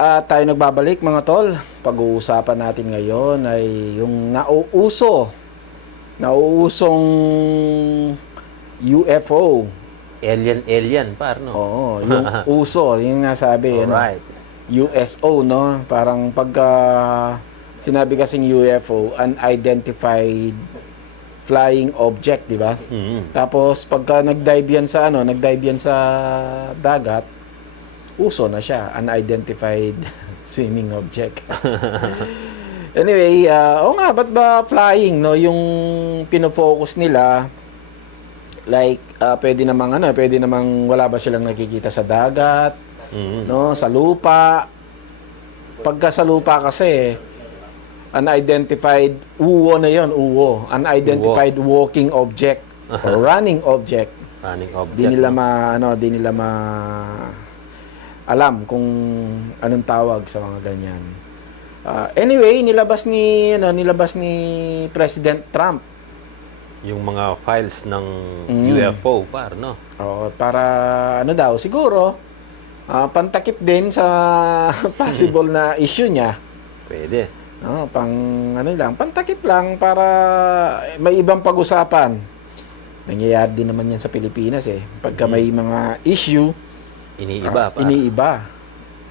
At tayo nagbabalik mga tol. Pag-uusapan natin ngayon ay yung nauusong UFO. Alien, par, no? Oo, yung uso, yung nasabi, Alright. USO, no? Parang pagka sinabi kasing UFO, unidentified flying object, di ba? Tapos pagka nag-dive yan sa dagat, uso na siya, unidentified swimming object. Anyway, ba't ba flying, no? Yung pinofocus nila, like, pwede namang wala ba silang nakikita sa dagat, no? Sa lupa. Pagka sa lupa kasi, unidentified, unidentified walking object, or running object. Running object. Di nila alam kung anong tawag sa mga ganyan. Anyway, nilabas ni President Trump Yung mga files ng UFO, par, no? para siguro pantakip din sa possible na issue niya. Pwede. Pantakip lang para may ibang pag-usapan. Nangyayari din naman yan sa Pilipinas Pagka may mga issue, Iniiba, par. iniiba.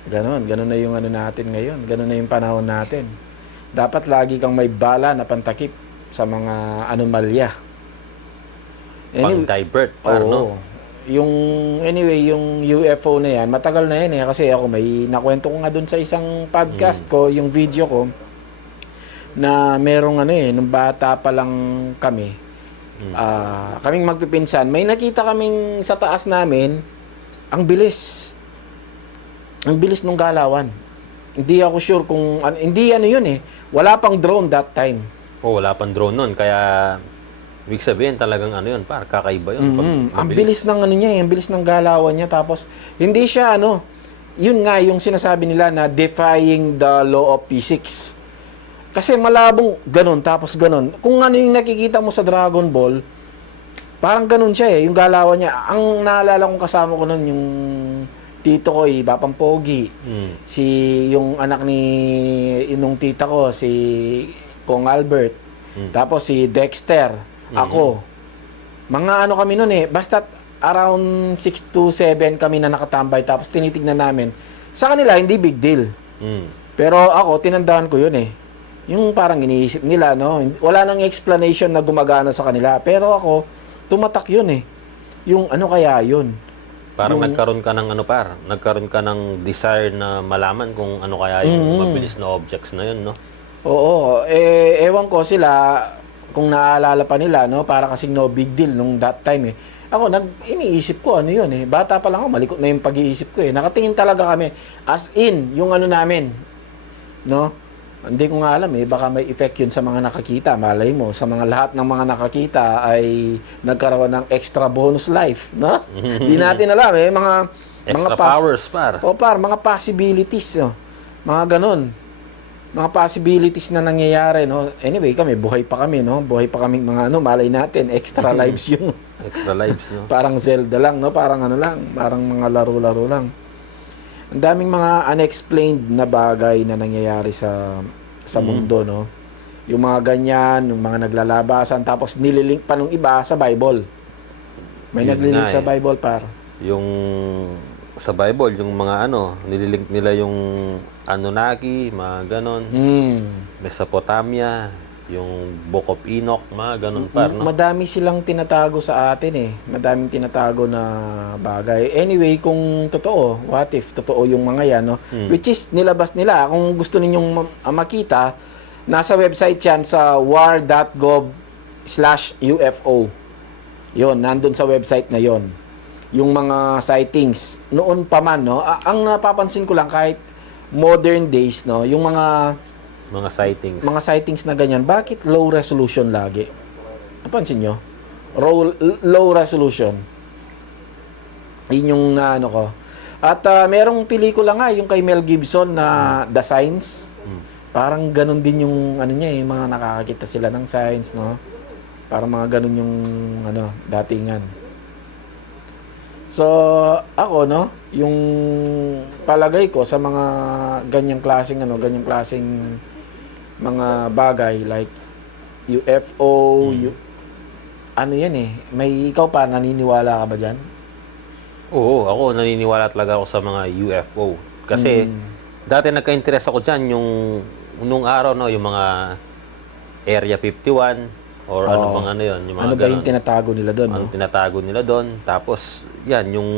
Ganon na yung natin ngayon. Ganon na yung panahon natin. Dapat lagi kang may bala na pantakip sa mga anomalya. Pang-divert, par, no? Yung UFO na yan, matagal na yan kasi ako may nakwento ko nga dun sa isang podcast ko, yung video ko, na merong nung bata pa lang kami, kaming magpipinsan, may nakita kaming sa taas namin, ang bilis nung galawan. Hindi ako sure kung hindi yun wala pang drone that time. Wala pang drone nun, kaya ibig sabihin talagang yun, par, kakaiba yun. Ang bilis ng ang bilis ng galawan niya, tapos hindi siya yun nga yung sinasabi nila na defying the law of physics. Kasi malabong ganun, tapos ganun. Kung yung nakikita mo sa Dragon Ball, parang ganun siya yung galawan niya. Ang naalala kong kasama ko nun, yung tito ko, Bapang Pogi. Yung anak ni inong tita ko, si Kong Albert. Tapos si Dexter. Ako. Mga kami nun basta around 6 to 7 kami na nakatambay. Tapos tinitignan namin. Sa kanila, hindi big deal. Pero ako, tinandaan ko yun Yung parang iniisip nila, no? Wala nang explanation na gumagana sa kanila. Pero ako, tumatak yun Yung kaya yun. Parang nagkaroon ka ng nagkaroon ka ng desire na malaman kung ano kaya yung mabilis na objects na yun, no? Oo. Ewan ko sila, kung naaalala pa nila, no? Para kasing no big deal nung that time Ako, iniisip ko yun Bata pa lang ako, malikot na yung pag-iisip ko Nakatingin talaga kami, as in, yung namin, no? Hindi ko nga alam baka may effect yun sa mga nakakita. Malay mo, sa mga lahat ng mga nakakita ay nagkaroon ng extra bonus life, no? Hindi natin alam mga extra powers, par. Mga possibilities, no? Mga ganun. Mga possibilities na nangyayari, no? Anyway, buhay pa kami, no? Buhay pa kaming mga malay natin, extra lives yung extra lives, no? Parang Zelda lang, no? Parang parang mga laro-laro lang. Ang daming mga unexplained na bagay na nangyayari sa mundo, no? Yung mga ganyan, yung mga naglalabasan, tapos nililink pa nung iba sa Bible. May naglilink sa Bible, par. Yung sa Bible, yung mga nililink nila yung Anunnaki, mga ganon. Mesopotamia, yung Book of Enoch, mga ganon, par, no? Madami silang tinatago sa atin Madaming tinatago na bagay. Anyway, kung totoo, what if totoo yung mga yan, no? Which is, nilabas nila. Kung gusto ninyong makita, nasa website yan sa war.gov/UFO. Yun, nandun sa website na yon. Yung mga sightings. Noon pa man, no? Ang napapansin ko lang, kahit modern days, no? Yung mga sightings na ganyan, bakit low resolution lagi? Napansin nyo? Low resolution. Yun yung ko. At merong pelikula nga, yung kay Mel Gibson na The Signs. Parang ganun din yung yung mga nakakakita sila ng signs, no? Parang mga ganun yung datingan. So, ako, no, yung palagay ko sa mga ganyang klaseng mga bagay like UFO, ano yan eh, may ikaw pa, naniniwala ka ba dyan? Oo, ako naniniwala talaga ako sa mga UFO. Kasi dati nagka-interest ako dyan nung araw, no, yung mga Area 51 or ano bang ano yun, yung mga Ano ba yung ganun. tinatago nila doon, no? Ang tinatago nila doon. Tapos, yan, yung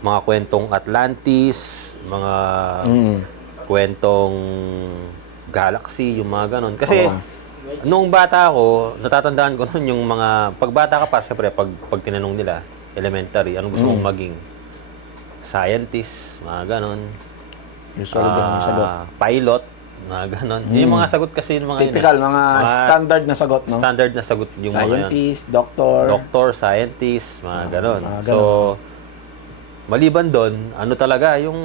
mga kwentong Atlantis, mga kwentong Galaxy, yung mga ganon. Kasi, nung bata ako, natatandaan ko nun yung mga, pag bata ka pa, syempre, pag tinanong nila, elementary, anong gusto mong maging? Scientist, mga ganon. Usually, ganun yung sagot. Pilot, mga ganon. Yun yung mga sagot kasi yung mga yun. Typical, mga standard na sagot, no? Standard na sagot yung mga yun. Scientist, doctor. Doctor, scientist, mga ganon. mga So, maliban doon, ano talaga, yung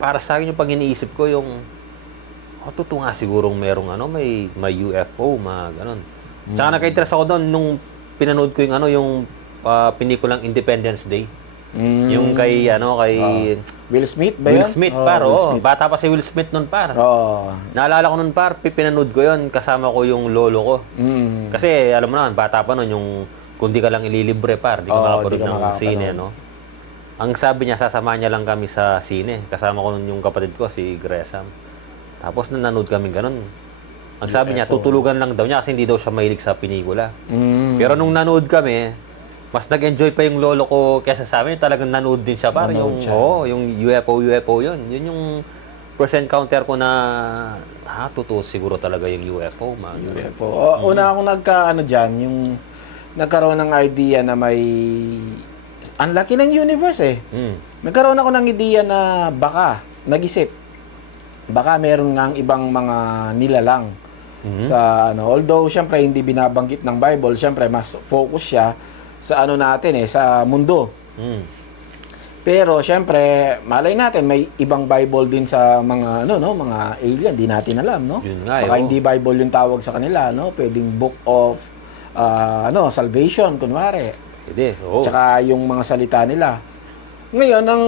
para sa akin yung pag iniisip ko, yung totoo nga sigurong merong may UFO, mga ganon. Saka nagka-interest ako doon nung pinanood ko yung pinikulang Independence Day. Yung kay Will Smith ba Will yun? Smith, Oh, par. Will Oo, Smith. bata pa si Will Smith noon, par. Oh. Naalala ko noon, par, pinanood ko yun, kasama ko yung lolo ko. Kasi, alam mo naman, bata pa noon, yung kung di ka lang ililibre, par, di ka makapanood ng sine, no? Ang sabi niya, sasama niya lang kami sa sine. Kasama ko noon yung kapatid ko, si Gresham. Tapos, nanood kami ganun. Ang sabi niya, tutulugan lang daw niya kasi hindi daw siya mahilig sa pelikula. Pero nung nanood kami, mas nag-enjoy pa yung lolo ko kaysa sa amin. Talagang nanood din siya. Parang yung UFO yun. Yun yung first encounter ko na, totoo siguro talaga yung UFO. UFO. Una akong dyan, yung nagkaroon ng idea na may, ang laki ng universe eh. Nagkaroon ako ng idea na baka, nag-isip, baka meron ngang ibang mga nilalang sa although syempre hindi binabanggit ng Bible, syempre mas focus siya sa natin sa mundo. Pero syempre, malay natin may ibang Bible din sa mga mga alien, di natin alam, no? Yun nga, baka hindi Bible yung tawag sa kanila, no? Pwedeng Book of Salvation kunwari. Pwede, oo. Tsaka yung mga salita nila. Ngayon, ang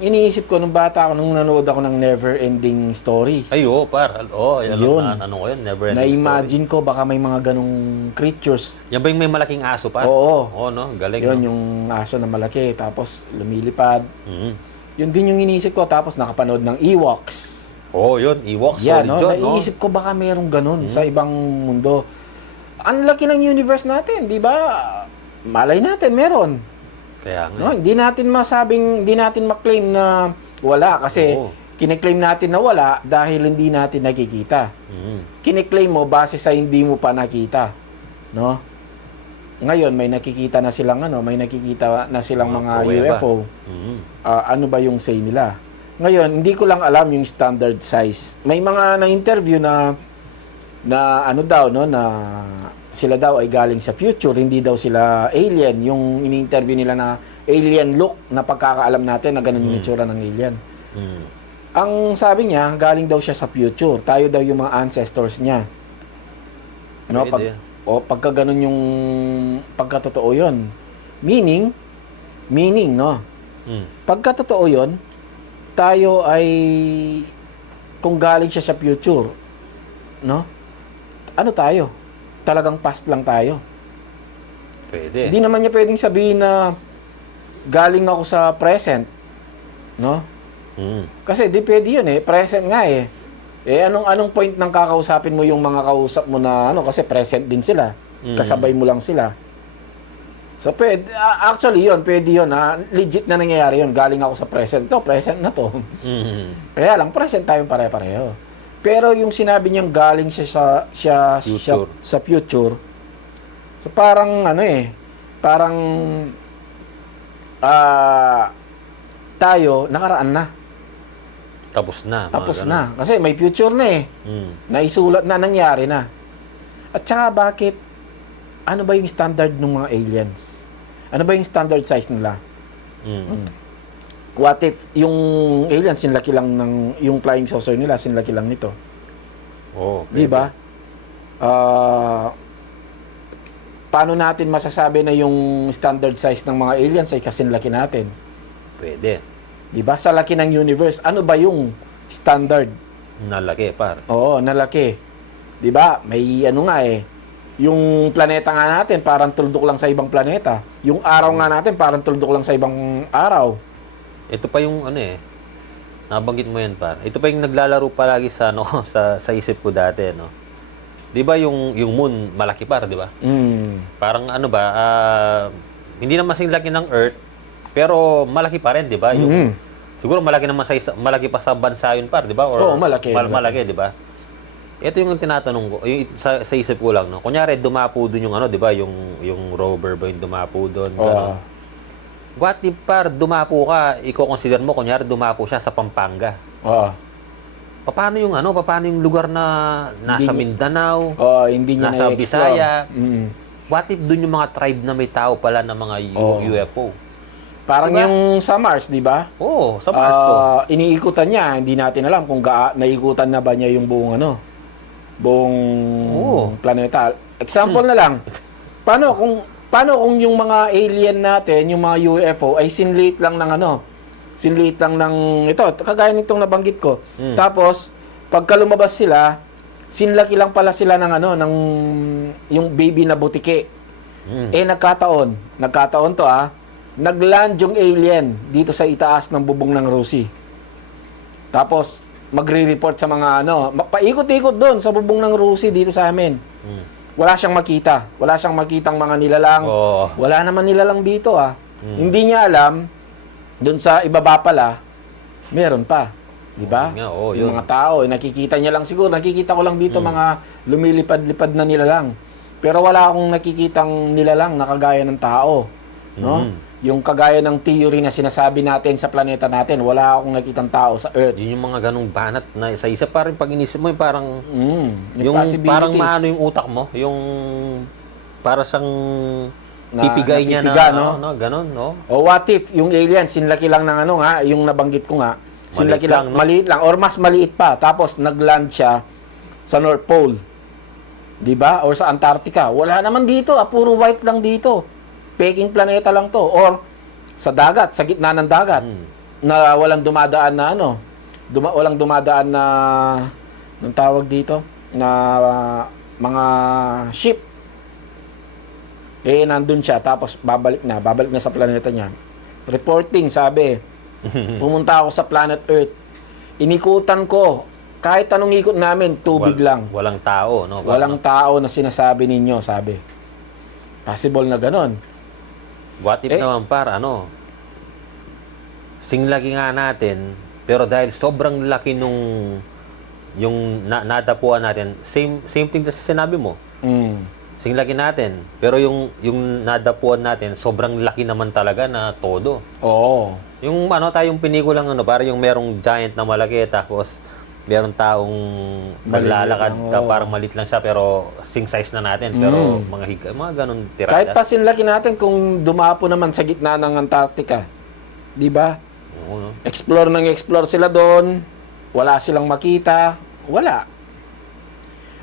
iniisip ko nung bata ako, nung nanood ako ng Never Ending Story. Ay, oo, par. Oo, Yun. Ano ko yun, never ending story. Na-imagine ko baka may mga ganong creatures. Yan ba yung may malaking aso, par? Oo. Oo, no? Galing, Yun, no? yung aso na malaki, tapos lumilipad. Mhm. Yun din yung iniisip ko, tapos nakapanood ng Ewoks. Oo, yun. Ewoks, Yan, solid yun, no? naiisip ko baka mayroong ganun sa ibang mundo. Ang laki ng universe natin, di ba? Malay natin, meron. Kaya nga. No, hindi natin ma-claim na wala kasi kine-claim natin na wala dahil hindi natin nakikita. Kine-claim mo base sa hindi mo pa nakita, no? Ngayon may nakikita na silang mga UFO. Ano ba yung say nila? Ngayon, hindi ko lang alam yung standard size. May mga na-interview na daw, no, na sila daw ay galing sa future, hindi daw sila alien. Yung ini-interview nila na alien look, na pagkakaalam natin na ganun yung itsura ng alien. Ang sabi niya, galing daw siya sa future. Tayo daw yung mga ancestors niya. No, pagka ganun yung pagkatotoo yun. Meaning, no? Pagkatotoo yun, tayo ay, kung galing siya sa future, no? Ano tayo? Talagang past lang tayo. Pwede. Hindi naman niya pwedeng sabihin na galing ako sa present, no? Kasi di pwede yun present nga anong point ng kakausapin mo yung mga kausap mo na kasi present din sila. Kasabay mo lang sila. So pwede, actually yun, pwede yun legit na nangyayari yun. Galing ako sa present. Present na to. Kaya lang, present tayong pare-pareho. Pero yung sinabi niyang galing siya sa future. So parang parang tayo nakaraan na. Tapos na. Tapos na. Kasi may future na naisulat na, nangyari na. At saka bakit, ano ba yung standard ng mga aliens? Ano ba yung standard size nila? What if yung aliens sinlaki lang yung flying saucer nila sinlaki lang nito? Oh, di ba? paano natin masasabi na yung standard size ng mga aliens ay kasing laki natin? Pwede. 'Di ba? Sa laki ng universe, ano ba yung standard? Nalaki, par. Oo, nalaki. 'Di ba? May ano nga yung planeta nga natin parang tuldok lang sa ibang planeta. Yung araw nga natin parang tuldok lang sa ibang araw. Ito pa yung ano nabanggit mo yan, par. Ito pa yung naglalaro palagi sa ano sa isip ko dati, no. 'Di ba yung moon malaki, par, 'di ba? Parang ano ba, hindi naman kasing laki ng Earth, pero malaki pa rin, 'di ba? Yung siguro malaki naman malaki pa sa bansa yun, par, 'di ba? Or Oo, malaki. Malaki, 'di ba? Ito yung tinatanong ko, yung sa isip ko lang, no. Kunyari dumapo doon yung ano, 'di ba? Yung rover ba yung dumapo doon, gano'n. What if, par, dumapo ka, i-consider mo kunyari dumapo siya sa Pampanga. Oo. Paano yung lugar na nasa Mindanao, Hindi niya nasa na-explore. Bisaya? What if doon yung mga tribe na may tao pala na mga UFO? Parang Diba? yung sa Mars, 'di ba? Oo, sa Mars. Oh. Iniikutan niya, hindi natin alam kung naikutan na ba niya yung buong planeta. Example na lang. Paano kung yung mga alien natin, yung mga UFO ay sinlate lang ng ito, kagaya nitong nabanggit ko. Tapos pagka lumabas sila, sinlaki lang pala sila ng yung baby na butike. Nagkataon to nagland yung alien dito sa itaas ng bubong ng Rosie. Tapos magre-report sa mga paikot-ikot doon sa bubong ng Rosie dito sa amin. Wala siyang makita. Wala siyang makitang mga nilalang. Wala naman nilalang dito Hindi niya alam doon sa ibaba pala meron pa. 'Di ba? Yung mga tao, nakikita niya lang siguro, nakikita ko lang dito mga lumilipad-lipad na nilalang. Pero wala akong nakikitang nilalang na kagaya ng tao, no? Yung kagaya ng theory na sinasabi natin sa planeta natin, wala akong nakitang tao sa Earth. Yun yung mga ganong banat na isa-isa, parang pag inisip mo, parang yung parang maano yung utak mo, yung para siyang pipigay niya na ganon, no? O what if yung alien sinlaki lang ng yung nabanggit ko nga, sinlaki lang, Maliit lang, no? maliit lang or mas maliit pa, tapos nagland siya sa North Pole. 'Di ba? Or sa Antarctica. Wala naman dito, puro white lang dito. Peking planeta lang to, or sa dagat, sa gitna ng dagat na walang dumadaan na walang dumadaan na ng tawag dito na mga ship. Nandun siya, tapos babalik na sa planeta niya. Reporting, sabi, pumunta ako sa planet Earth. Inikutan ko, kahit anong ikot namin, tubig lang. Walang tao, no? Walang tao na sinasabi ninyo, sabi. Possible na ganon. What if naman, par, singlaki nga natin, pero dahil sobrang laki yung nadapuan natin, same thing sa sinabi mo. Singlaki natin, pero yung nadapuan natin, sobrang laki naman talaga na todo. Oo. Yung tayong pinikulang para yung merong giant na malaki, tapos merong taong naglalakad, parang malit lang siya, pero sing size na natin, pero mga ganun tirada. Kahit pa sinlaki natin kung dumapo naman sa gitna ng Antarctica. 'Di ba? Oo, no? Explore sila doon. Wala silang makita. Wala.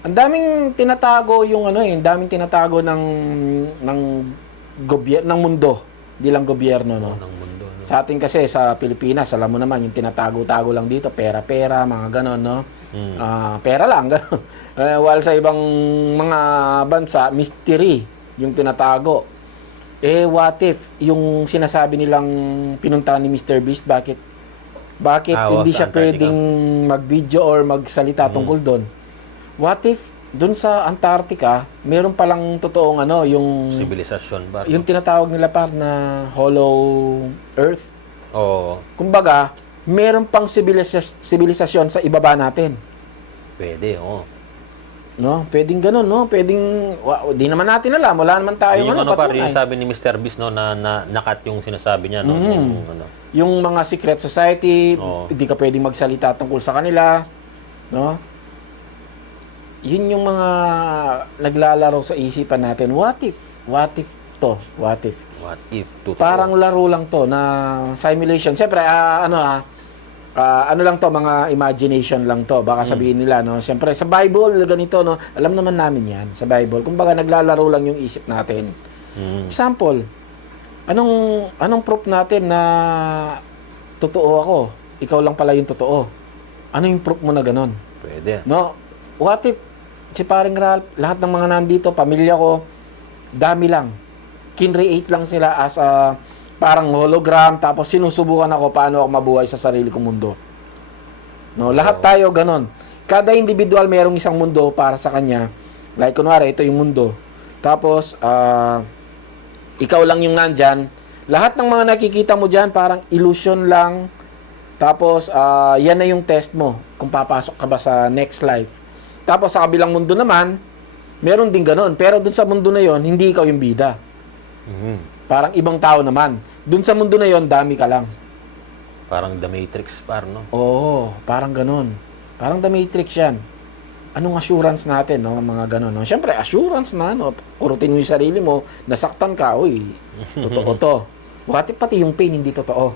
Ang daming tinatago daming tinatago ng mundo, di lang gobyerno, no? Ng mundo, no? Sa atin kasi sa Pilipinas, alam mo naman yung tinatago-tago lang dito, pera, mga ganon, no? Pera lang, ganon. While sa ibang mga bansa, mystery yung tinatago. What if yung sinasabi nilang pinuntahan ni Mr. Beast, bakit hindi siya pwedeng mag-video or magsalita tungkol doon? What if doon sa Antarctica, meron palang totoong yung Sibilisasyon ba? yung tinatawag nila na hollow earth. Oo. Kumbaga, meron pang sibilisasyon sa ibaba natin. Pwede, oo. No? Pwedeng ganun, no? Pwedeng, di naman natin alam. Wala naman tayo Yung patunay. yung sabi ni Mr. Beast, no, na nakat yung sinasabi niya, no? Yung mga secret society, Oo. hindi ka pwedeng magsalita tungkol sa kanila. No? Yun yung mga naglalaro sa isipan natin. What if to? What if? What if? Totoo. Parang laro lang to na simulation. Siyempre, ano lang to, mga imagination lang to. Baka sabihin nila, no? Siyempre, sa Bible, ganito, no? Alam naman namin yan, sa Bible. Kumbaga, naglalaro lang yung isip natin. Example, anong proof natin na totoo ako? Ikaw lang pala yung totoo. Ano yung proof mo na ganun? Pwede. No? What if, si paring Ralph, lahat ng mga nandito, pamilya ko, dami lang. Kinreate lang sila as a parang hologram, tapos sinusubukan ako paano ako mabuhay sa sarili kong mundo. No, lahat tayo ganon. Kada individual merong isang mundo para sa kanya. Like kunwari, ito yung mundo. Tapos ikaw lang yung nandyan. Lahat ng mga nakikita mo dyan parang illusion lang. Tapos yan na yung test mo kung papasok ka ba sa next life. Tapos sa kabilang mundo naman, meron din ganon. Pero dun sa mundo na yon, hindi ikaw yung bida. Parang ibang tao naman. Dun sa mundo na yon, dami ka lang. Parang The Matrix, no? Oo, parang ganun. Parang The Matrix yan. Anong assurance natin, no? Mga ganun, no? Siyempre, assurance na, no? Kurutin mo yung sarili mo, nasaktan ka, uy, totoo to. What if pati yung pain, hindi totoo?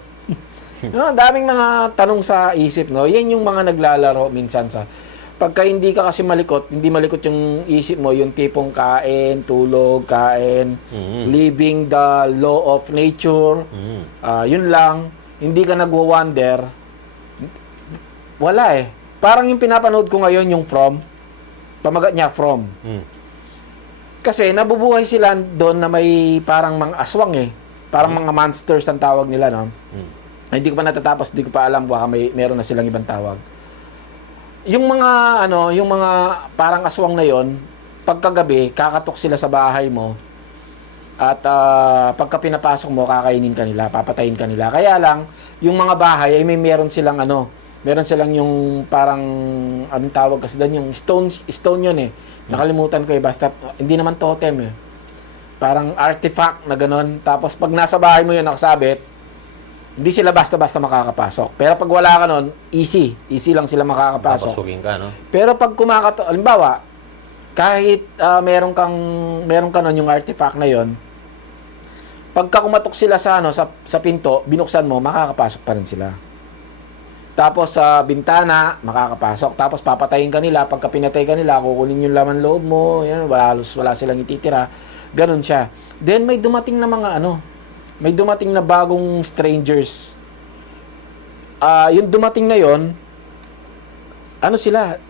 No, daming mga tanong sa isip, no? Yan yung mga naglalaro minsan sa... Pagka hindi ka kasi malikot, hindi malikot yung isip mo, yung tipong kain, tulog, kain, living the law of nature, yun lang, hindi ka nagwa-wonder, wala eh. Parang yung pinapanood ko ngayon, yung From, pamagat niya, From. Kasi nabubuhay sila doon na may parang mga aswang eh. Parang mga monsters ang tawag nila, no? Hindi ko pa natatapos, hindi ko pa alam, baka meron na silang ibang tawag. Yung mga yung mga parang aswang na yon, pagkagabi kakatok sila sa bahay mo at pagka pinapasok mo kakainin ka nila, papatayin ka nila. Kaya lang yung mga bahay ay meron silang meron silang yung parang anong tawag kasi doon, yung stone yun eh. Nakalimutan ko eh, basta hindi naman totem eh. Parang artifact na gano'n. Tapos pag nasa bahay mo yun nakasabit, hindi sila basta-basta makakapasok. Pero pag wala ka nun, easy lang sila makakapasok. Papasukin ka, no? Pero pag halimbawa, kahit meron ka nun yung artifact na yon, pagka kumatok sila sa pinto, binuksan mo, makakapasok pa rin sila. Tapos sa bintana, makakapasok. Tapos papatayin ka nila, pagka pinatay ka nila, kukunin yung laman loob mo, yan, wala silang ititira. Ganun siya. Then may dumating na mga may dumating na bagong strangers. Yung dumating na yon,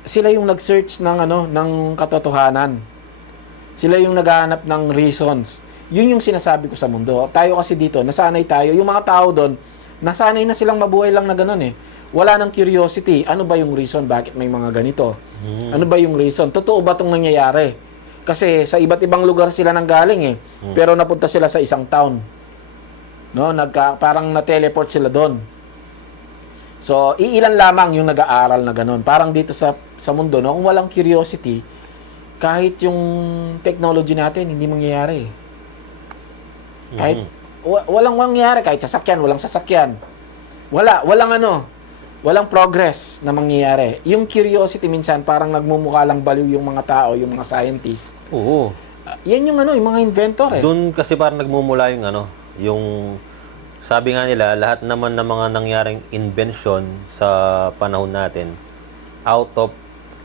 sila yung nag-search ng katotohanan. Sila yung naghahanap ng reasons. Yun yung sinasabi ko sa mundo. Tayo kasi dito, nasanay tayo. Yung mga tao doon, nasanay na silang mabuhay lang na ganun eh. Wala nang curiosity. Ano ba yung reason? Bakit may mga ganito? Ano ba yung reason? Totoo ba itong nangyayari? Kasi sa iba't ibang lugar sila nanggaling eh. Pero napunta sila sa isang town. No, parang na-teleport sila doon. So, iilan lamang yung nag-aaral na ganun. Parang dito sa mundo, no, kung walang curiosity, kahit yung technology natin, hindi mangyayari. Kahit, walang mangyayari. Kahit sasakyan, walang sasakyan. Walang progress na mangyayari. Yung curiosity minsan, parang nagmumukha lang baliw yung mga tao, yung mga scientists. Oo. Yan yung yung mga inventor eh. Doon kasi parang nagmumula yung sabi nga nila, lahat naman ng mga nangyaring invention sa panahon natin out of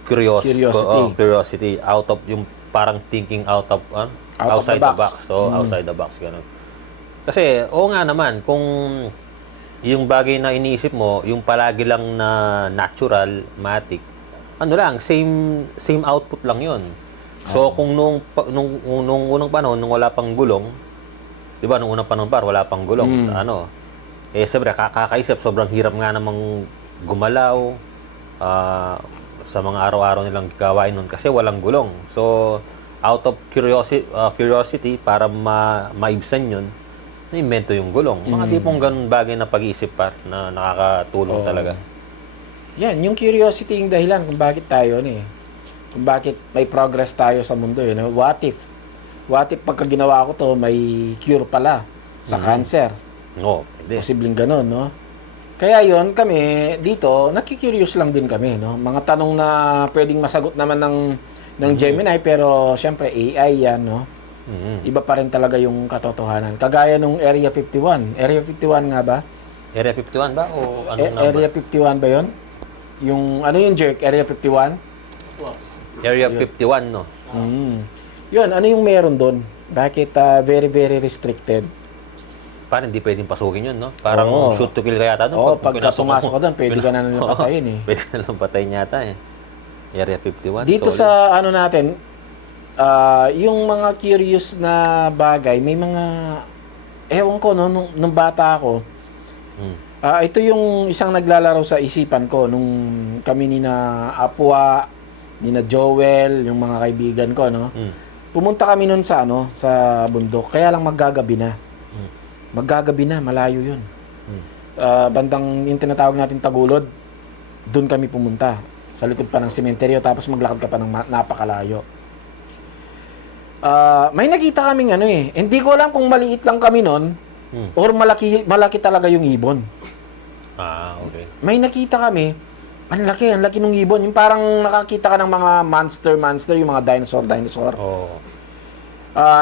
curiosity, out of yung parang thinking outside the box. So, outside the box, ganun. Kasi, oo nga naman, kung yung bagay na iniisip mo, yung palagi lang na natural, matic, same output lang yun. So, kung nung unang panahon, nung wala pang gulong, di ba, nung unang panahon wala pang gulong, siyempre, kakaisip, sobrang hirap nga namang gumalaw sa mga araw-araw nilang gawain nun kasi walang gulong. So, out of curiosity, para maibsan yun, na-invento yung gulong. Mga tipong ganun bagay na pag-iisip na nakakatulong talaga. Yan, yung curiosity yung dahilan kung bakit tayo kung bakit may progress tayo sa mundo no? What if pagka ginawa ko to, may cure pala sa cancer? No, pwede. Posibleng ganun, no? Kaya yon kami dito, nakikurious lang din kami, no? Mga tanong na pwedeng masagot naman ng Gemini, pero syempre AI yan, no? Iba pa rin talaga yung katotohanan. Kagaya nung Area 51. Area 51 nga ba? Area 51 ba? O anong number? Area 51 ba 'yon? Yung ano yung jerk? Area 51? Area 51, no? Yun, ano yung meron doon? Bakit very, very restricted? Parang hindi pwedeng pasukin yun, no? Parang Oo. shoot to kill kaya ata, no? Oo, Pag pagka pumasok ka doon, pwede ka na nilang patayin eh. Pwede na lang patayin yata eh. Area 51. Dito solid. sa ano natin, yung mga curious na bagay, may mga, ewan ko, no, nung bata ako, ito yung isang naglalaro sa isipan ko nung kami ni na Apua, ni na Joel, yung mga kaibigan ko, no. Pumunta kami nun sa ano, sa bundok. Kaya lang maggagabi na. Maggagabi na, malayo 'yun. Bandang yung tinatawag natin Tagulod. Doon kami pumunta. Sa likod pa ng sementeryo tapos maglakad ka pa ng napakalayo. May nakita kaming ano eh. Hindi ko alam kung maliit lang kami nun or malaki talaga yung ibon. Ah, okay. May nakita kami, ang laki ng ibon. Yung parang nakakita ka ng mga monster, yung mga dinosaur. Oh.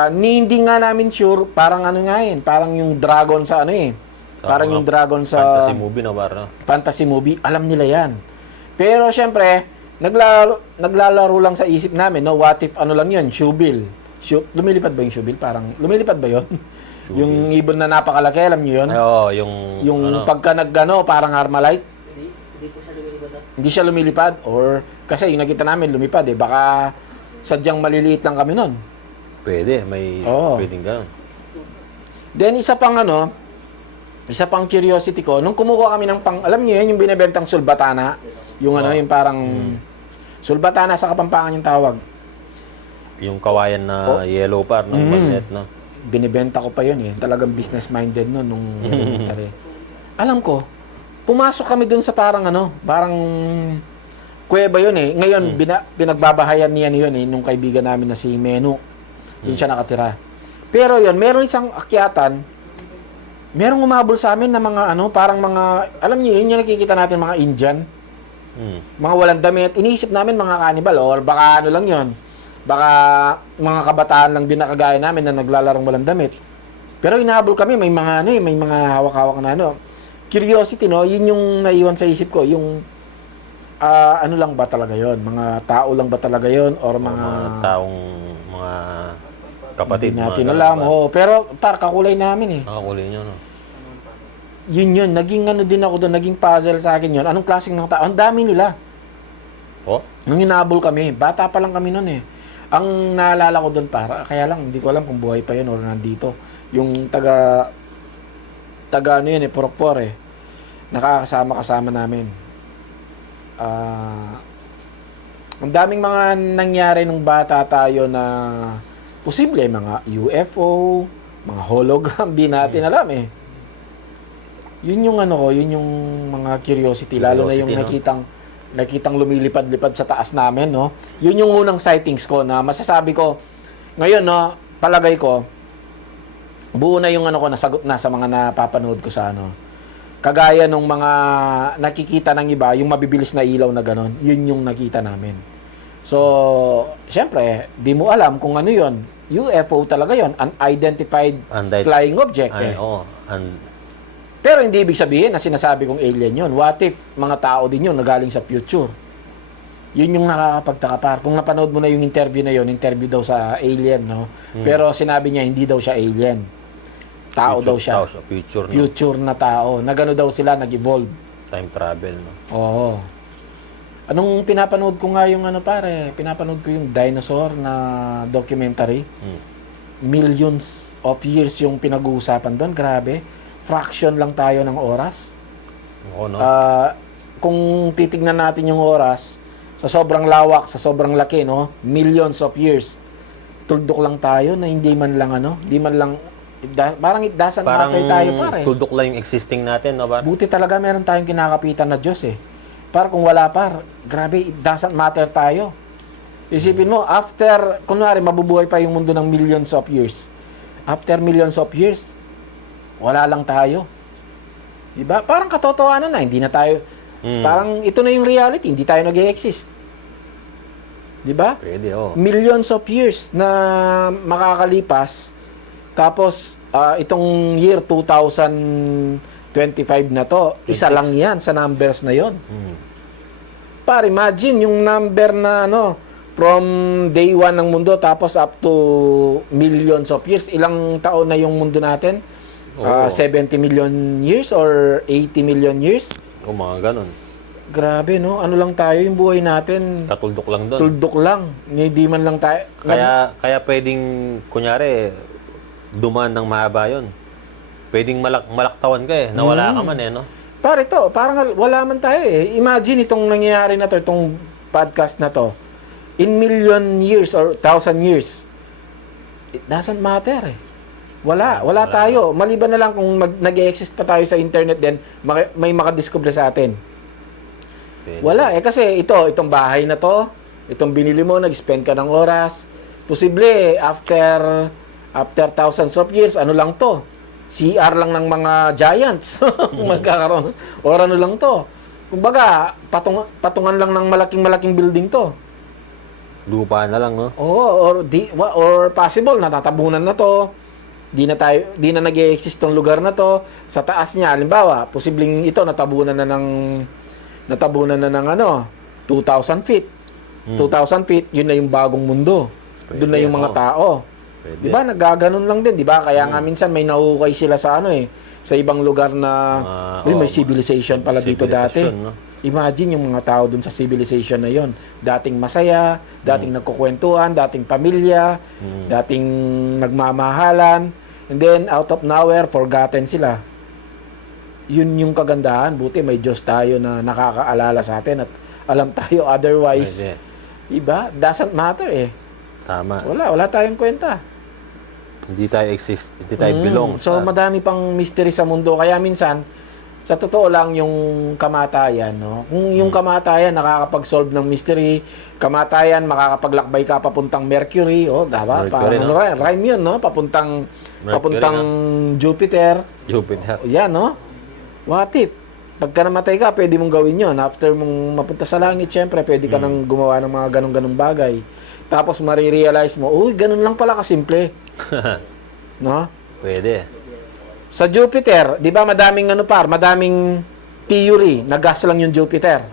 Hindi nga namin sure, parang ano nga yun, parang yung dragon sa ano eh. Parang yung dragon sa fantasy movie, no? Parang. fantasy movie, alam nila yan. Pero syempre, naglalaro lang sa isip namin, no? What if ano lang yun, shoebill. Lumilipad ba yung shoebill? Parang, lumilipad ba yun? Yung ibon na napakalaki, alam nyo yun? Ay, oo, Yung ano, pagka nagano, parang Armalite. Hindi siya lumilipad. Or, kasi yung nakita namin, lumipad eh. Baka sadyang maliliit lang kami nun. pwede, may Oo. pwedeng gano'n. Then, isa pang curiosity ko, nung kumukuha kami ng alam niyo yun, yung binebentang sulbatana. Yung ano, yung parang, sulbatana sa Kapampangan yung tawag. Yung kawayan na yellow par, no? Magnet, no? Binibenta ko pa yun eh. Talagang business-minded nun nung elementary. Alam ko, pumasok kami dun sa parang kuweba yun eh. Ngayon, pinagbabahayan niya yun eh, nung kaibigan namin na si Menu. Doon siya nakatira. Pero yun, meron isang akyatan, merong umabol sa amin na mga parang mga, alam niyo yun, yung nakikita natin mga Indian, mga walang damit. Iniisip namin mga cannibal or baka ano lang yun. Baka mga kabataan lang din na kagaya namin na naglalarong walang damit. Pero inahabol kami, may mga may mga hawak-hawak na Curiosity, no? Yun yung naiwan sa isip ko, yung ano lang ba talaga yon? Mga tao lang ba talaga yon or mga taong mga kapatid hindi natin alam. Pero kakulay namin eh. Nakakulay nyo, no? Yun, naging din ako doon, naging puzzle sa akin yun. Anong klaseng ng tao? Ang dami nila. Oh? Nung hinabol kami, bata pa lang kami noon eh. Ang naalala ko doon kaya lang, hindi ko alam kung buhay pa yun or nandito. Yung taga ano yun eh, Purokpor eh. Nakakasama namin. Ang daming mga nangyari nung bata tayo na posible, mga UFO, mga hologram, di natin alam eh. Yun yung yun yung mga curiosity, lalo na yung no? nakitang lumilipad-lipad sa taas namin, no? Yun yung unang sightings ko na masasabi ko, ngayon, no, palagay ko, buo na yung ko, nasagot na sa mga napapanood ko sa Kagaya nung mga nakikita ng iba, yung mabibilis na ilaw na ganon, yun yung nakita namin. So, syempre, di mo alam kung ano yun. UFO talaga yun, unidentified flying object. Pero hindi ibig sabihin na sinasabi kong alien yun. What if mga tao din yun na galing sa future? Yun yung nakakapagtaka par. Kung napanood mo na yung interview na yun, interview daw sa alien, no? Pero sinabi niya hindi daw siya alien. Tao daw siya. Future, no? Future na tao. Na gano'n daw sila, nag-evolve. Time travel, no? Oo. Anong pinapanood ko nga yung pinapanood ko yung dinosaur na documentary. Millions of years yung pinag-uusapan doon. Grabe. Fraction lang tayo ng oras. Oo, no? Kung titignan natin yung oras, sa sobrang lawak, sa sobrang laki, no? Millions of years. Tuldok lang tayo na hindi man lang parang it doesn't matter tayo pare. Tuldok lang yung existing natin, no? Buti talaga meron tayong kinakapitan na Diyos eh. Para kung wala grabe, it doesn't matter tayo. Isipin mo, after, kunwari, mabubuhay pa yung mundo ng millions of years. After millions of years, wala lang tayo. Diba? Parang katotohanan na, hindi na tayo, parang ito na yung reality, hindi tayo nag-e-exist. Diba? Pwede, oh. Millions of years na makakalipas, tapos itong year 2025 25 na to. Isa 26. lang yan sa numbers na yon. Mm. Par, imagine yung number na from day 1 ng mundo tapos up to millions of years. Ilang taon na yung mundo natin? Oo. 70 million years or 80 million years? O mga ganon. Grabe, no? Ano lang tayo, yung buhay natin, Katuldok lang doon. tuldok lang. Hindi man lang tayo. Kaya pwedeng, kunyari, dumaan ng mahaba yun. Pwedeng malaktawan ka nawala ka man no? Par, ito, parang wala man tayo eh. Imagine itong nangyayari na to, itong podcast na to. In million years or 1,000 years, it doesn't matter eh. Wala tayo. Maliban na lang kung nag-exist pa tayo sa internet din, may makadiscover sa atin. Pwede. Wala eh. Kasi itong bahay na to, itong binili mo, nag-spend ka ng oras. Posible, after thousands of years, ano lang to? CR lang ng mga giants. Magkakaroon. Or ano lang to? Kumbaga, patungan lang ng malaking building to. Lupa na lang, no? Oo, or possible, natatabunan na to. Di na nag-e-exist tong lugar na to. Sa taas niya, halimbawa, posibleng ito natabunan na ng 2,000 feet. 2,000 feet, yun na yung bagong mundo. Doon na yung mga tao. Pwede. Di ba? Naggaganon lang din, di ba? Kaya nga minsan may nahukay sila sa sa ibang lugar na may civilization pala dito dati. No? Imagine yung mga tao dun sa civilization na yon. Dating masaya, dating nagkukwentuhan, dating pamilya, dating nagmamahalan, and then out of nowhere, forgotten sila. Yun yung kagandahan. Buti may Diyos tayo na nakakaalala sa atin at alam tayo otherwise. Pwede. Iba? Doesn't matter eh. Tama. Wala tayong kwenta. Hindi tayo exist, hindi tayo belong. So, madami pang mystery sa mundo. Kaya minsan, sa totoo lang, yung kamatayan, no? Kung yung kamatayan nakakapag-solve ng mystery, kamatayan, makakapaglakbay ka papuntang Mercury, Mercury, diba? Parang no? rhyme yun, no? Papuntang Jupiter. Jupiter. Yan, no? What if? Pagka namatay ka, pwede mong gawin yun. After mong mapunta sa langit, syempre, pwede ka nang gumawa ng mga ganong-ganong bagay. Tapos, marirealize mo, uy, ganun lang pala kasimple. No? Pwede. Sa Jupiter, 'di ba madaming theory na gas lang yung Jupiter.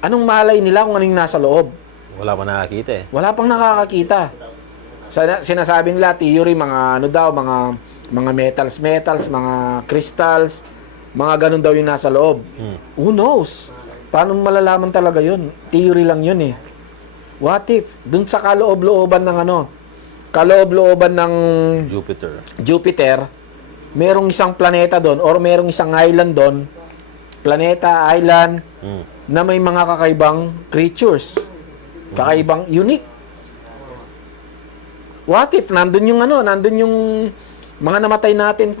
Anong malay nila kung anong nasa loob? Wala pa nakakita eh. Wala pang nakakakita. Sinasabi nila theory mga mga metals, mga crystals, mga ganun daw yung nasa loob. Who knows? Paano malalaman talaga 'yun? Theory lang 'yun eh. What if dun sa kaloob-looban ng kaloob-looban ng Jupiter, merong isang planeta doon or merong isang island doon, planeta, island, na may mga kakaibang creatures. Kakaibang, unique. What if nandun yung mga namatay natin,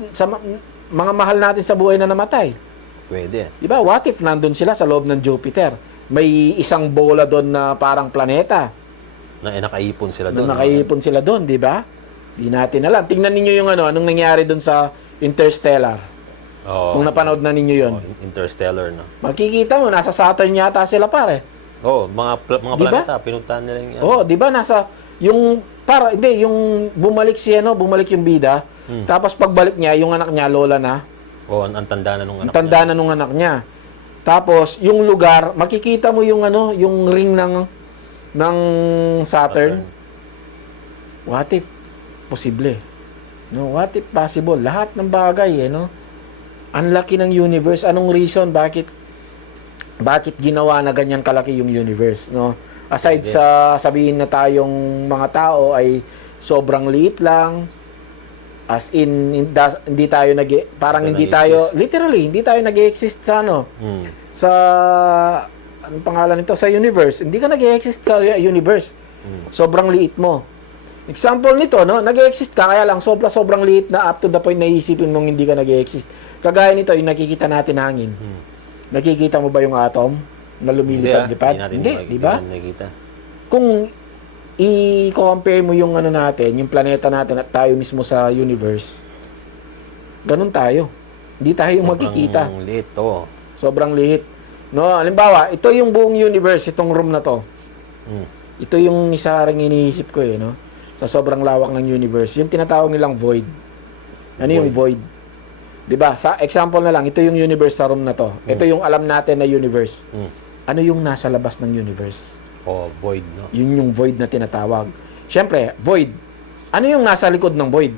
mga mahal natin sa buhay na namatay? Pwede. Diba? What if nandun sila sa loob ng Jupiter? May isang bola doon na parang planeta. Na nakaipon sila doon. Nakaipon sila doon, di ba? Di natin alam. Tingnan ninyo yung anong nangyari doon sa Interstellar. Oh, Kung napanood na ninyo yun. Interstellar, no? Makikita mo, nasa Saturn yata sila pare. Mga Diba? planeta, pinuntahan nila yung Di ba nasa, yung bumalik bumalik yung bida. Tapos pagbalik niya, yung anak niya, lola na. ang tanda na nung anak Ang tanda na nung anak niya. Tapos, yung lugar, makikita mo yung yung ring ng Saturn. What if posible? No, what if possible? Lahat ng bagay no. Ang laki ng universe. Anong reason bakit ginawa na ganyan kalaki yung universe, no? Aside sa sabihin na tayong mga tao ay sobrang liit lang, as in hindi tayo literally hindi tayo nag-exist sa sa anong pangalan nito, sa universe. Hindi ka nag-exist sa universe. Sobrang liit mo. Example nito, no? Nag-exist ka, kaya lang sobrang liit na up to the point na iisipin mong hindi ka nag-exist. Kagaya nito, yung nakikita natin hangin. Nakikita mo ba yung atom na lumilipad-lipad? Hindi, di ba? Kung i-compare mo yung yung planeta natin at tayo mismo sa universe, ganun tayo. Hindi tayo magkikita. Sobrang liit to. Sobrang liit. No, halimbawa, ito yung buong universe, itong room na to. Ito yung isa ring iniisip ko no? Sa sobrang lawak ng universe. Yung tinatawag nilang void. Ano yung void? 'Di ba? Sa example na lang, ito yung universe sa room na to. Ito yung alam natin na universe. Ano yung nasa labas ng universe? O void, no? Yun yung void na tinatawag. Siyempre, void. Ano yung nasa likod ng void?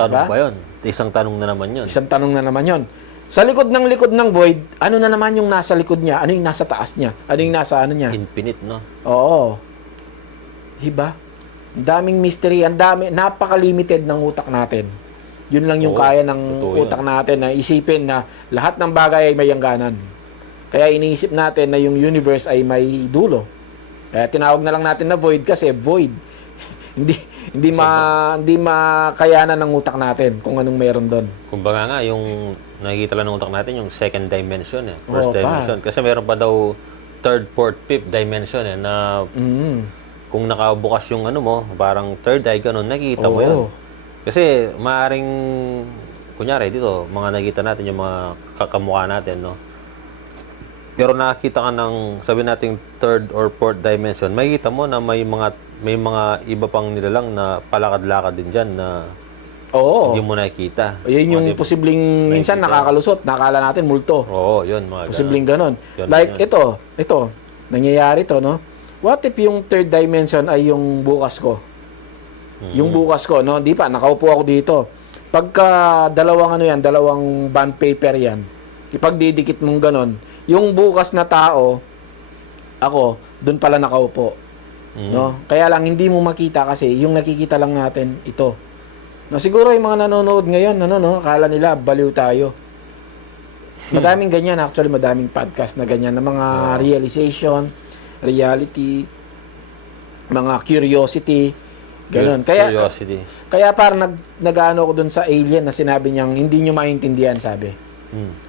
Tanong Diba? ba yun? Isang tanong na naman yun. Isang tanong na naman yon. Sa likod ng void, ano na naman yung nasa likod niya? Ano yung nasa taas niya? Ano yung nasa ano niya? Infinite, no? Oo. Diba? Ang daming mystery, ang dami, napaka-limited ng utak natin. Yun lang yung Oo, kaya ng totoo utak yun. natin na isipin na lahat ng bagay ay may hangganan. Kaya iniisip natin na yung universe ay may dulo. Kaya tinawag na lang natin na void kasi void. hindi makayanan ng utak natin kung anong meron doon. Kumbaga nga, yung nakikita lang ng utak natin, yung second dimension, eh. First Oo, dimension. Kasi meron pa daw third, fourth, fifth dimension, eh, na kung nakabukas yung ano mo, parang third eye, ganun, nakikita mo Oo. yun. Kasi maaring, kunyari dito, mga nakikita natin, yung mga kakamukha natin, no? Pero nakakita ka ng, sabi nating third or fourth dimension, makikita mo na may mga iba pang nilalang na palakad-lakad din dyan na Oo. hindi mo nakikita. Yun yung Mga di- posibleng minsan nakikita. nakakalusot, nakakala natin multo. Oo, yun, mga Posibleng ganon. Ganun Like yun. ito, nangyayari to, no? What if yung third dimension ay yung bukas ko? Yung bukas ko, no? Di pa, nakaupo ako dito. Pagka dalawang bond paper yan, ipagdidikit mong ganon, yung bukas na tao, ako, dun pala nakaupo. No? Kaya lang, hindi mo makita kasi yung nakikita lang natin, ito. No, siguro yung mga nanonood ngayon, no, akala nila, baliw tayo. Madaming ganyan, actually, madaming podcast na ganyan, na mga realization, reality, mga curiosity, ganun. Curiosity. Kaya parang nag-ano ko dun sa alien na sinabi niyang hindi nyo maintindihan, sabi.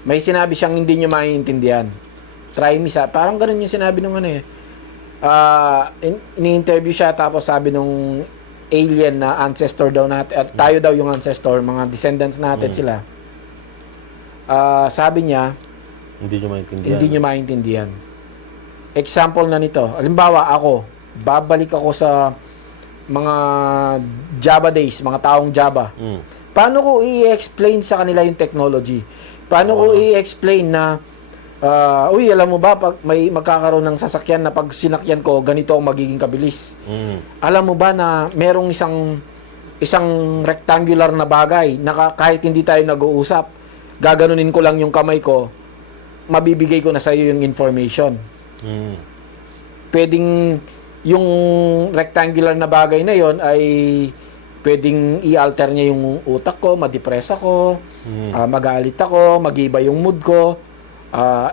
May sinabi siyang hindi nyo maintindihan. Try me sa. Parang ganun yung sinabi nung ano eh. Ini-interview siya tapos sabi nung alien na ancestor daw natin, at tayo daw yung ancestor, mga descendants natin sila. Sabi niya, Hindi nyo maintindihan. hindi nyo maintindihan. Example na nito. Halimbawa, ako, babalik ako sa mga Java days, mga taong Java. Paano ko i-explain sa kanila yung technology? Paano ko i-explain na uy, alam mo ba, pag may magkakaroon ng sasakyan na pag sinakyan ko, ganito ang magiging kabilis. Alam mo ba na merong isang rectangular na bagay na kahit hindi tayo nag-uusap, gaganunin ko lang yung kamay ko, mabibigay ko na sa iyo yung information. Pwedeng yung rectangular na bagay na yon ay pwedeng i-alter niya yung utak ko, ma-depress ako, magalit ako, mag-iba yung mood ko.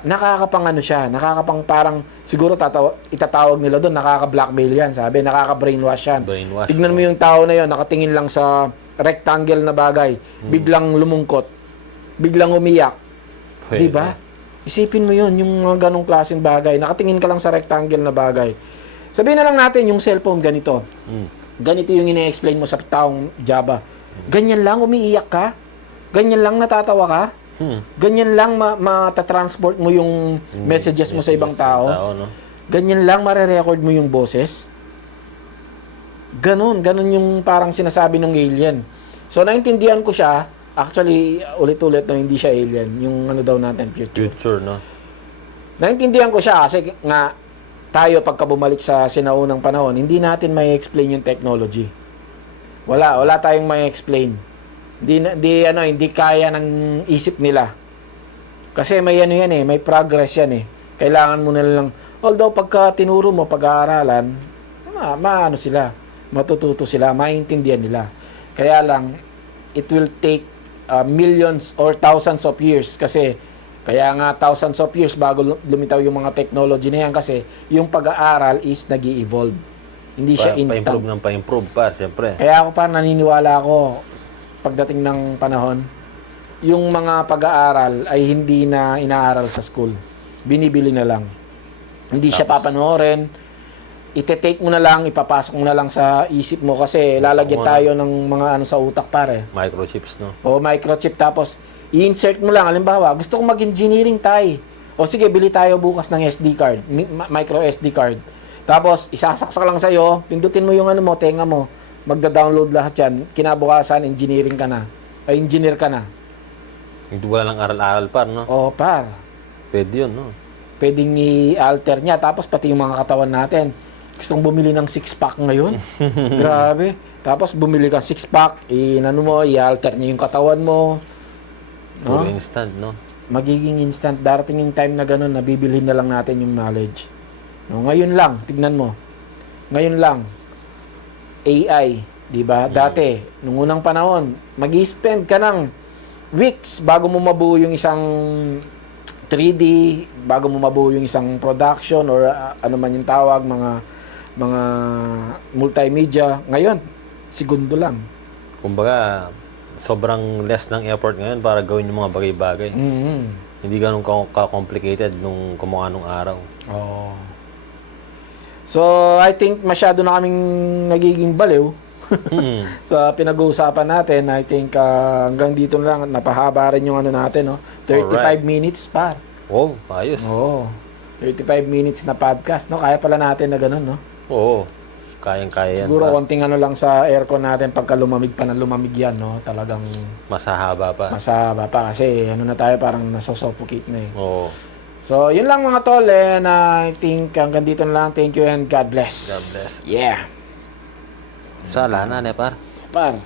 Nakakapang ano siya, nakakapang parang siguro itatawag nila doon, nakaka-blackmail yan, sabi, nakaka-brainwash yan. Brainwash. Tignan mo yung tao na yon, nakatingin lang sa rectangle na bagay, biglang lumungkot, biglang umiyak. Di ba? Isipin mo yun, yung mga ganong klaseng bagay, nakatingin ka lang sa rectangle na bagay. Sabihin na lang natin yung cellphone ganito. Ganito yung ine-explain mo sa taong Java. Ganyan lang umiiyak ka? Ganyan lang natatawa ka? Ganyan lang mata-transport mo yung messages mo sa ibang tao? No? Ganyan lang mare-record mo yung boses? Ganon yung parang sinasabi ng alien. So, naintindihan ko siya. Actually, ulit-ulit na hindi siya alien. Yung ano daw natin, Future, no? Naintindihan ko siya kasi nga tayo pagka bumalik sa sinaunang panahon, hindi natin may explain yung technology. Wala tayong may explain. Hindi kaya ng isip nila. Kasi may ano yan eh, may progress yan eh. Kailangan mo na lang, although pagka tinuro mo pag-aaralan, maano sila, matututo sila, maintindihan nila. Kaya lang, it will take millions or thousands of years kasi kaya nga thousands of years bago lumitaw yung mga technology na yan kasi yung pag-aaral is nag-i-evolve. Hindi siya instant. Pa-improve pa, siyempre. Kaya ako parang naniniwala ako pagdating ng panahon, yung mga pag-aaral ay hindi na inaaral sa school. Binibili na lang. Hindi siya papanoorin. Ite-take mo na lang, ipapasok mo na lang sa isip mo kasi lalagyan tayo ng mga ano sa utak pare. Microchips, no? O microchip tapos i-insert mo lang. Halimbawa, gusto kong mag-engineering tayo. O sige, bili tayo bukas ng SD card, micro SD card. Tapos, isasaksak lang sa'yo, pindutin mo yung ano mo, tenga mo, magda-download lahat yan, kinabukasan, engineering ka na. Ay, engineer ka na. Hindi wala lang aral-aral par, no? O, par. Pwede yun, no? Pwedeng i-alter niya. Tapos pati yung mga katawan natin. Gustong bumili ng 6-pack ngayon. Grabe. Tapos bumili kang 6-pack, i-alter niya yung katawan mo. Puro No? instant, no? Magiging instant. Darating yung time na gano'n, nabibilhin na lang natin yung knowledge. No? Ngayon lang, tignan mo. Ngayon lang, AI, di ba? Dati, nung unang panahon, mag-spend ka ng weeks bago mo mabuo yung isang 3D, bago mo mabuo yung isang production or ano man yung tawag, mga multimedia. Ngayon, segundo lang. Kumbaga, sobrang less ng effort ngayon para gawin yung mga bagay-bagay. Mhm. Hindi ganun ka-complicated nung kumukha nung araw. Oh. So, I think masyado na kaming nagiging baliw sa pinag-uusapan natin. I think hanggang dito na lang, napahaba rin yung ano natin, no? 35 Alright. minutes pa. Oh, ayos. Oo. 35 minutes na podcast, no? Kaya pala natin na ganun, no? Oo. Kayang-kaya yan. Siguro par. konting ano lang sa aircon natin pagka lumamig pa na lumamig yan, no? Talagang Masahaba pa. masaba pa kasi ano na tayo parang nasusuffocate na eh. Oo. So, yun lang mga tol, and I think hanggang dito na lang. Thank you and God bless. God bless. Yeah. Sala na, par. Par.